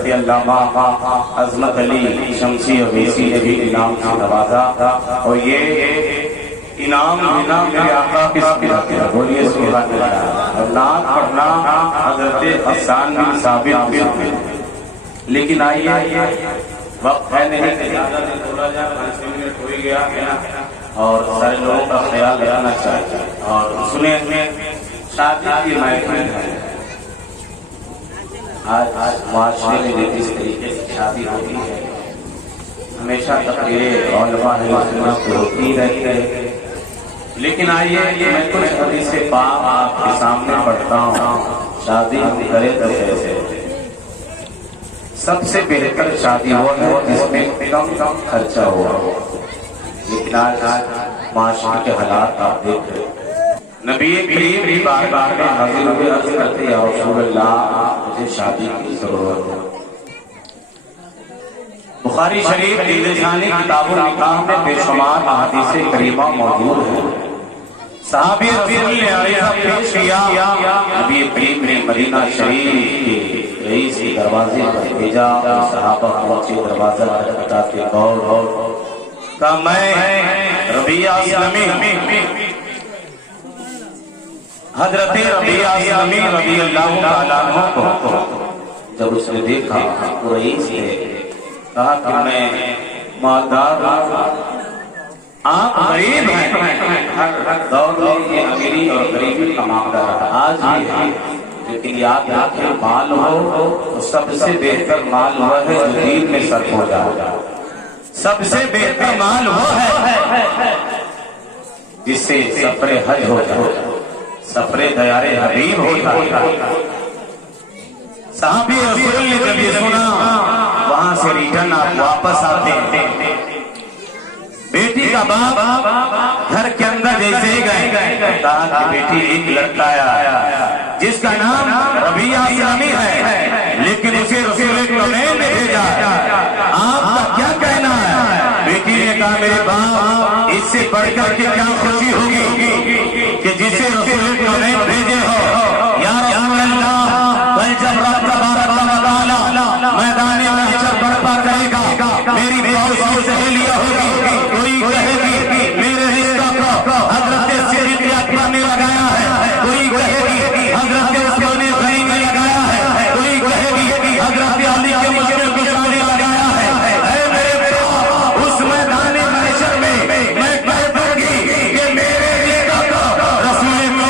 حضرت علامہ عظمت علی شمسی اویسی نے بھی انعام سے نوازا اور یہ انعام بنا میرے آقا کس قدرت ہے بولیے سبحان اللہ اور نعت پڑھنا حضرت حسان بن ثابت بھی لیکن آئیے وقت ہے نہیں کہ زیادہ دن بولا جائے 5 منٹ ہو ہی گیا ہے اور سارے لوگوں کا خیال رکھنا چاہیے اور سنیں شادی کی محفل ہے آج معاشرے میں جس طریقے سے شادی ہوتی ہے ہمیشہ تقریریں علماء سنت ہوتی رہتی ہے لیکن آئیے میں کچھ حدیث پاک آپ کے سامنے پڑھتا ہوں شادی کرے تو کیسے سب سے بہتر شادی وہ ہے جس میں کم خرچہ ہوا لیکن آج معاشرے کے حالات آپ دیکھ رہے نبی کریم کی بارگاہ میں حاضر ہوئے عرض کرتے یا رسول اللہ مجھے شادی کی ضرورت ہے بخاری شریف لسانی کتاب النکاح میں بے شمار احادیث کریمہ موجود ہیں صحابی رسول نے عریضہ پیش کیا نبی کریم نے مدینہ شریف کے رئیس کے دروازے پر بھیجا صحابہ پہنچے دروازہ کھٹکھٹا کے کہا میں ربیعہ اسلمی حضرت ربیعہ اسلمی رضی اللہ تعالیٰ عنہ کو جب اس نے دیکھا وہ رئیس نے کہا کہ میں مالدار آپ غریب ہیں ہر دور میں یہ امیری اور غریبی کا معاملہ رہا آج بھی ہے لیکن یاد رکھیں مال ہو تو سب سے بہتر مال وہ ہے جو دین میں صرف ہو جائے سب سے بہتر مال وہ ہے جس سے سفر حج ہو جائے سفر دیار حبیب ہو جائے صحابی رسول نے جب یہ سنا وہاں سے ریٹرن آپ واپس آتے ہیں بیٹی کا باپ گھر کے اندر جیسے گئے کہا کہ بیٹی ایک لڑکا آیا جس کا نام ربیعہ اسلامی ہے لیکن اسے رسول کریم نے بھیجا آپ کا کیا کہنا ہے بیٹی نے کہا میرے باپ اس سے بڑھ کر کے کیا خوشی ہوگی کہ جسے رسول کریم بھیجے ہو یا رسول اللہ کل جب رب تبارک و تعالی میدان محشر برپا کرے گا میری بہت سہیلیاں ہوگی کوئی کہے گی میرے رشتہ کو حضرت صدیق اکبر نے لگایا ہے کوئی کہے گی حضرت عثمان غنی نے لگایا ہے کوئی کہے گی حضرت علی کے مشرق کو نے لگایا ہے اے میرے باپ اس میدان محشر میں کہہ دوں گی کہ میرے رشتہ کو رسول